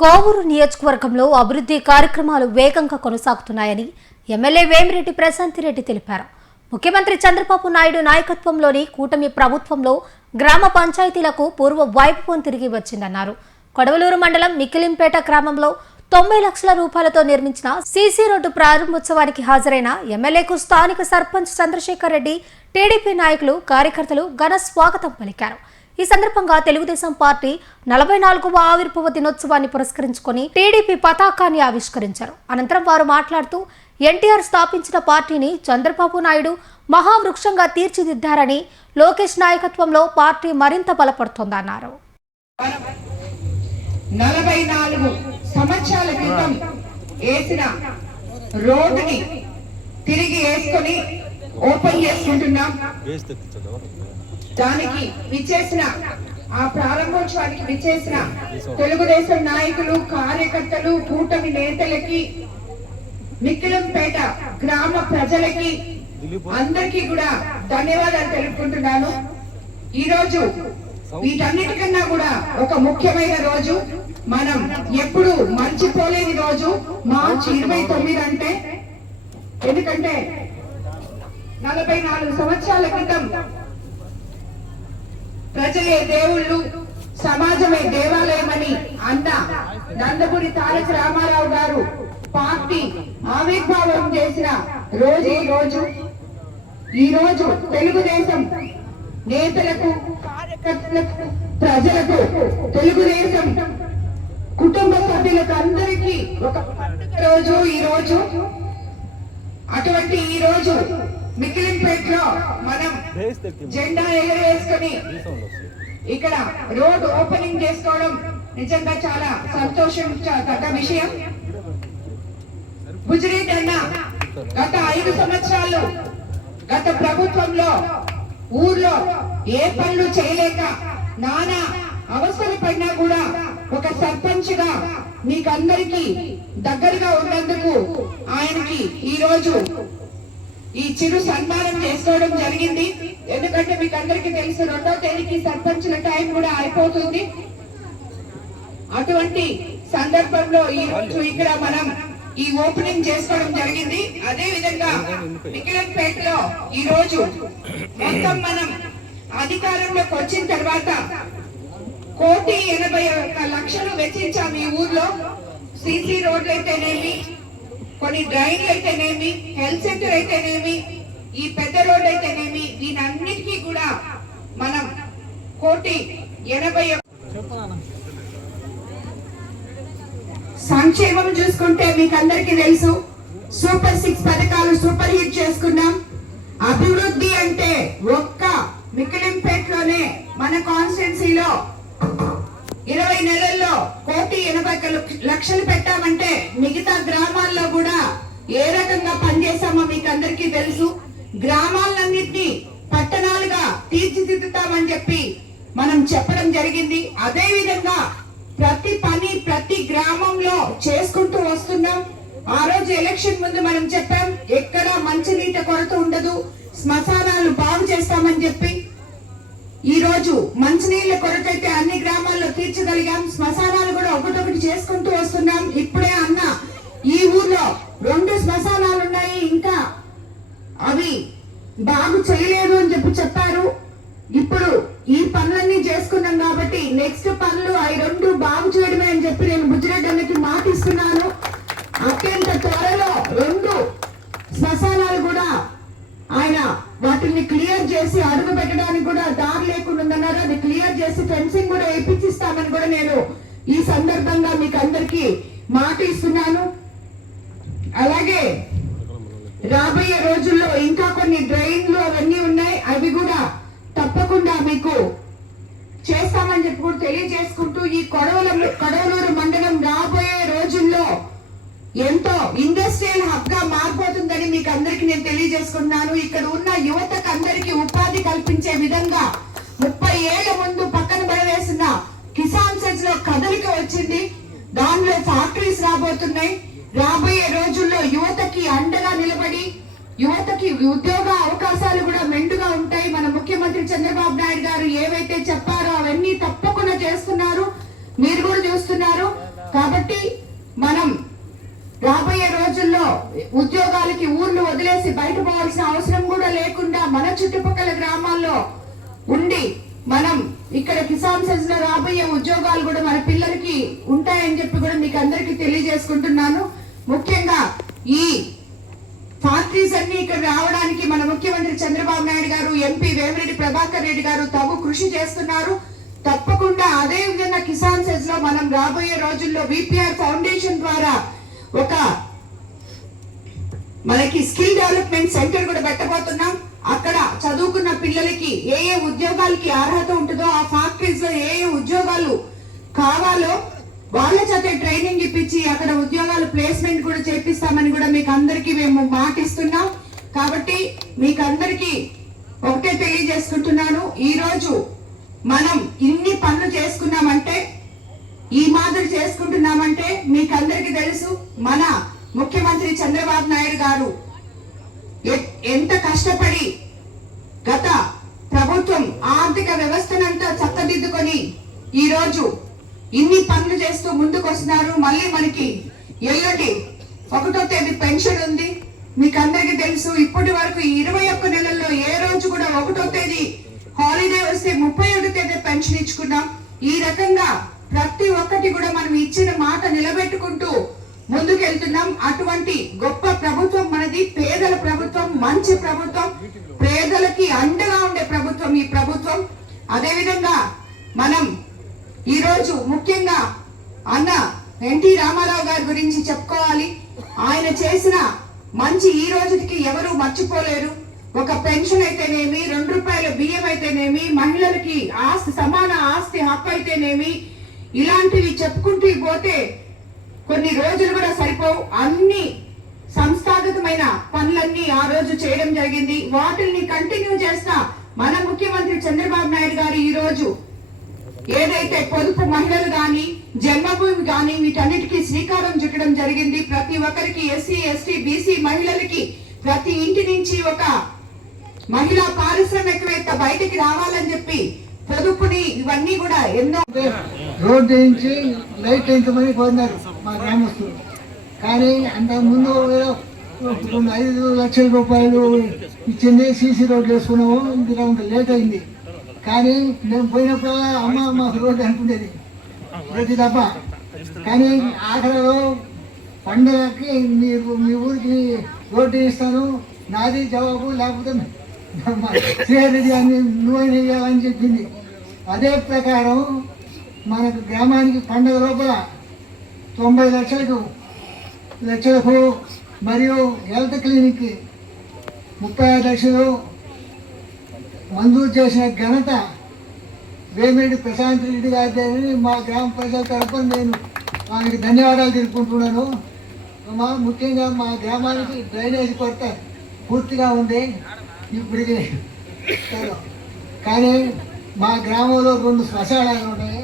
కోవూరు నియోజకవర్గంలో అభివృద్ధి కార్యక్రమాలు వేగంగా కొనసాగుతున్నాయని ఎమ్మెల్యే వేమిరెడ్డి ప్రశాంతిరెడ్డి తెలిపారు. ముఖ్యమంత్రి చంద్రబాబు నాయుడు నాయకత్వంలోని కూటమి ప్రభుత్వంలో గ్రామ పంచాయతీలకు పూర్వ వైభవం తిరిగి వచ్చిందన్నారు. కొడవలూరు మండలం మిక్కిలింపేట గ్రామంలో 90 లక్షల రూపాయలతో నిర్మించిన సీసీ రోడ్డు ప్రారంభోత్సవానికి హాజరైన ఎమ్మెల్యేకు స్థానిక సర్పంచ్ చంద్రశేఖర్ రెడ్డి, టీడీపీ నాయకులు, కార్యకర్తలు ఘన స్వాగతం పలికారు. ఈ సందర్భంగా తెలుగుదేశం పార్టీ 44వ ఆవిర్భావ దినోత్సవాన్ని పురస్కరించుకొని టీడీపీ పతాకాన్ని ఆవిష్కరించారు. అనంతరం వారు మాట్లాడుతూ ఎన్టీఆర్ స్థాపించిన పార్టీని చంద్రబాబు నాయుడు మహావృక్షంగా తీర్చిదిద్దారని, లోకేష్ నాయకత్వంలో పార్టీ మరింత బలపడుతోందన్నారు. 44 సంవత్సరాల క్రితం వేసిన రోడ్డుని తిరిగి వేసుకొని ఓపెన్ చేసుకుంటున్నాం. దానికి విచ్చేసిన ఆ ప్రారంభోత్సవానికి విచ్చేసిన తెలుగుదేశం నాయకులు, కార్యకర్తలు, కూటమి నేతలకి, మిక్కిలింపేట గ్రామ ప్రజలకి అందరికీ కూడా ధన్యవాదాలు తెలుపుకుంటున్నాను. ఈ రోజు వీటన్నిటికన్నా కూడా ఒక ముఖ్యమైన రోజు, మనం ఎప్పుడు మర్చిపోలేని రోజు మార్చి 29 అంటే. ఎందుకంటే 44 సంవత్సరాల క్రితం ప్రజలే దేవుళ్ళు, సమాజమే దేవాలయమని అన్న నందమూరి తారక రామారావు గారు పార్టీ ఆవిర్భావం చేసిన రోజు ఈ రోజు తెలుగుదేశం నేతలకు, కార్యకర్తలకు, ప్రజలకు, తెలుగుదేశం కుటుంబ సభ్యులకు అందరికీ ఒక పండుగ రోజు ఈ రోజు. అటువంటి ఈ రోజు మిక్కిలింపేటలో మనం జెండా ఎగరవేసుకొని ఇక్కడ రోడ్ ఓపెనింగ్ చేసుకోవడం నిజంగా చాలా సంతోషించదగ్గ విషయం. గుజరీట్ అన్న గత 5 సంవత్సరాలు గత ప్రభుత్వంలో ఊర్లో ఏ పనులు చేయలేక నానా అవసరపడినా కూడా ఒక సర్పంచ్ గా మీకందరికీ దగ్గరగా ఉన్నందుకు ఆయనకి ఈ రోజు ఈ చిరు సన్మానం చేసుకోవడం జరిగింది. ఎందుకంటే మీకు అందరికీ తెలుసు 2వ తేదీకి సర్పంచుల టైం కూడా అయిపోతుంది. అటువంటి సందర్భంలో ఈ రోజు ఇక్కడ మనం ఈ ఓపెనింగ్ చేసుకోవడం జరిగింది. అదే విధంగా మిక్కిలింపేటలో ఈ రోజు మొత్తం మనం అధికారంలోకి వచ్చిన తర్వాత 1,80,00,000 వెచ్చించాం ఈ ఊర్లో. సీసీ రోడ్లు అయితేనేమి, కొన్ని డ్రైన్లు అయితేనేమి, హెల్త్ సెంటర్ అయితేనేమి, ఈ పెద్ద రోడ్డు అయితేనేమి, దీనన్నిటికీ కూడా మనం 1,80,00,000. సంక్షేమం చూసుకుంటే మీకు అందరికీ తెలుసు, సూపర్ 6 పథకాలు సూపర్ హిట్ చేసుకున్నాం. అభివృద్ధి అంటే ఒక్క మిక్కిలింపేటలోనే మన కాన్స్టిట్యున్సీలో 20 నెలల్లో 1,80,00,000 పెట్టామంటే మిగతా గ్రామాల్లో కూడా ఏ రకంగా పనిచేసామో మీకు అందరికీ తెలుసు. గ్రామాలన్నింటినీ పట్టణాలుగా తీర్చిదిద్దుతామని చెప్పి మనం చెప్పడం జరిగింది. అదే విధంగా ప్రతి పని ప్రతి గ్రామంలో చేసుకుంటూ వస్తున్నాం. ఆ రోజు ఎలక్షన్ ముందు మనం చెప్పాం, ఎక్కడ మంచినీటి కొరత ఉండదు, శ్మశానాలు బాగు చేస్తామని చెప్పి. ఈ రోజు మంచినీళ్ళ కొరత అయితే అన్ని గ్రామాల్లో తీర్చగలిగాం. శ్మశానాలు కూడా ఒకటొకటి చేసుకుంటూ వస్తున్నాం. ఇప్పుడే అన్న ఈ ఊర్లో 2 శ్మశానాలు ఉన్నాయి, ఇంకా అవి బాగు చేయలేదు అని చెప్పారు. ఇప్పుడు ఈ పనులన్నీ చేసుకున్నాం కాబట్టి నెక్స్ట్ పనులు అవి 2 బాగు చేయడమే అని చెప్పి నేను బుజ్జిరెడ్డి అన్నకి మాట ఇస్తున్నాను. అత్యంత త్వరలో 2 శ్మశానాలు కూడా ఆయన వాటిని క్లియర్ చేసి అడుగు పెట్టడానికి కూడా దారి లేకుండా ఉందన్నారు. అది క్లియర్ చేసి ఫెన్సింగ్ కూడా వేయించిస్తామని కూడా నేను ఈ సందర్భంగా మీకు అందరికీ మాట ఇస్తున్నాను. అలాగే రాబోయే రోజుల్లో ఇంకా కొన్ని డ్రైన్లు అవన్నీ ఉన్నాయి, అవి కూడా తప్పకుండా మీకు చేస్తామని చెప్పి కూడా తెలియజేసుకుంటూ, ఈ కొడవలూరు మండలం రాబోయే రోజుల్లో ఎంతో ఇండస్ట్రియల్ హబ్ గా మారిపోతుందని మీకు అందరికి నేను తెలియజేసుకున్నాను. ఇక్కడ ఉన్న యువతకు అందరికీ ఉపాధి కల్పించే విధంగా 30 ఏళ్ల ముందు పక్కన పడవేసిన కిసాన్ సెజ్ లో కదలిక వచ్చింది. దానిలో ఫ్యాక్టరీస్ రాబోతున్నాయి. రాబోయే రోజుల్లో యువతకి అండగా నిలబడి యువతకి ఉద్యోగ అవకాశాలు కూడా మెండుగా ఉంటాయి. మన ముఖ్యమంత్రి చంద్రబాబు నాయుడు గారు ఏవైతే చెప్పారో అవన్నీ తప్పకుండా చేస్తున్నారు, మీరు కూడా చూస్తున్నారు. కాబట్టి మనం రాబోయే రోజుల్లో ఉద్యోగాలకి ఊర్లు వదిలేసి బయట పోవాల్సిన అవసరం కూడా లేకుండా మన చుట్టుపక్కల గ్రామాల్లో ఉండి మనం ఇక్కడ కిసాన్ సెజ్ లో రాబోయే ఉద్యోగాలు కూడా మన పిల్లలకి ఉంటాయని చెప్పి కూడా మీకు అందరికీ తెలియజేసుకుంటున్నాను. ముఖ్యంగా ఈ ఫ్యాక్టరీస్ అన్ని ఇక్కడ రావడానికి మన ముఖ్యమంత్రి చంద్రబాబు నాయుడు గారు, ఎంపీ వేమిరెడ్డి ప్రభాకర్ రెడ్డి గారు తగు కృషి చేస్తున్నారు. తప్పకుండా అదే విధంగా కిసాన్ సెజ్ లో మనం రాబోయే రోజుల్లో విపిఆర్ ఫౌండేషన్ ద్వారా ఒక మనకి స్కిల్ డెవలప్మెంట్ సెంటర్ కూడా పెట్టబోతున్నాం. అక్కడ చదువుకున్న పిల్లలకి ఏ ఉద్యోగాలకి అర్హత ఉంటుందో, ఆ ఫ్యాక్టరీస్ లో ఏ ఉద్యోగాలు కావాలో వాళ్ళ చేత ట్రైనింగ్ ఇప్పించి అక్కడ ఉద్యోగాలు ప్లేస్మెంట్ కూడా చేపిస్తామని కూడా మీకు అందరికీ మేము మాటిస్తున్నాం. కాబట్టి మీకు అందరికీ ఒకటే తెలియజేసుకుంటున్నాను, ఈ రోజు మనం ఇన్ని పనులు చేసుకున్నామంటే, ఈ మాదిరి చేసుకుంటున్నామంటే మీకు అందరికీ తెలుసు మన ముఖ్యమంత్రి చంద్రబాబు నాయుడు గారు ఎంత కష్టపడి గత ప్రభుత్వం ఆర్థిక వ్యవస్థనంతా చక్కదిద్దుకొని ఈ రోజు ఇన్ని పనులు చేస్తూ ముందుకు వస్తున్నారు. మళ్ళీ మనకి ఎల్లుండి 1వ తేదీ పెన్షన్ ఉంది. మీకు అందరికీ తెలుసు, ఇప్పటి వరకు 21 నెలల్లో ఏ రోజు కూడా 1వ తేదీ హాలిడే వస్తే 31వ తేదీ పెన్షన్ ఇచ్చుకున్నాం. ఈ రకంగా ప్రతి ఒక్కటి కూడా మనం ఇచ్చిన మాట నిలబెట్టుకుంటూ ముందుకెళ్తున్నాం. అటువంటి గొప్ప ప్రభుత్వం మనది, పేదల ప్రభుత్వం, మంచి ప్రభుత్వం, పేదలకి అండగా ఉండే ప్రభుత్వం ఈ ప్రభుత్వం. అదే విధంగా మనం ఈ రోజు ముఖ్యంగా అన్న ఎన్టీ రామారావు గారి గురించి చెప్పుకోవాలి. ఆయన చేసిన మంచి ఈ రోజుకి ఎవరు మర్చిపోలేరు. ఒక పెన్షన్ అయితేనేమి, 2 రూపాయల బియ్యం అయితేనేమి, మహిళలకి సమాన ఆస్తి హక్కు అయితేనేమి, ఇలాంటివి చెప్పుకుంటూ పోతే కొన్ని రోజులు కూడా సరిపోవు. అన్ని సంస్థాగతమైన పనులన్నీ ఆ రోజు చేయడం జరిగింది. వాటిని కంటిన్యూ చేస్తా మన ముఖ్యమంత్రి చంద్రబాబు నాయుడు గారు ఈ రోజు ఏదైతే పొదుపు మహిళలు గాని, జన్మభూమి గాని వీటన్నిటికీ శ్రీకారం చుట్టడం జరిగింది. ప్రతి ఒక్కరికి ఎస్సీ, ఎస్టీ, బీసీ మహిళలకి ప్రతి ఇంటి నుంచి ఒక మహిళా పారిశ్రామికవేత్త బయటికి రావాలని చెప్పి పొదుపుని ఇవన్నీ కూడా ఎన్నో రోడ్డు వేయించి లైట్ వేయించమని కోరినారు మా గ్రామస్తులు. కానీ అంతకుముందు 5 లక్షల రూపాయలు ఇచ్చింది, సీసీ రోడ్లు వేసుకున్నాము. ఇందులో లేట్ అయింది. కానీ మేము పోయినప్పుడల్లా అమ్మ మాకు రోడ్డు అనుకునేది ప్రతి తప్ప. కానీ ఆఖరిలో పండుగకి మీరు మీ ఊరికి రోడ్డు ఇస్తాను, నాది జవాబు, లేకపోతే శ్రీహరెడ్డి అని నువ్వైనా వేయాలని చెప్పింది. అదే ప్రకారం మనకు గ్రామానికి పండుగ లోపల 90 లక్షలకు మరియు హెల్త్ క్లినిక్కి 35 లక్షలు మంజూరు చేసిన ఘనత వేమిరెడ్డి ప్రశాంత్ రెడ్డి గారిని మా గ్రామ ప్రజల తరఫున నేను వారికి ధన్యవాదాలు తెలుపుకుంటున్నాను. ముఖ్యంగా మా గ్రామానికి డ్రైనేజ్ కొరత పూర్తిగా ఉంది ఇప్పటికి. కానీ మా గ్రామంలో 2 శ్మశానాలు ఉన్నాయి.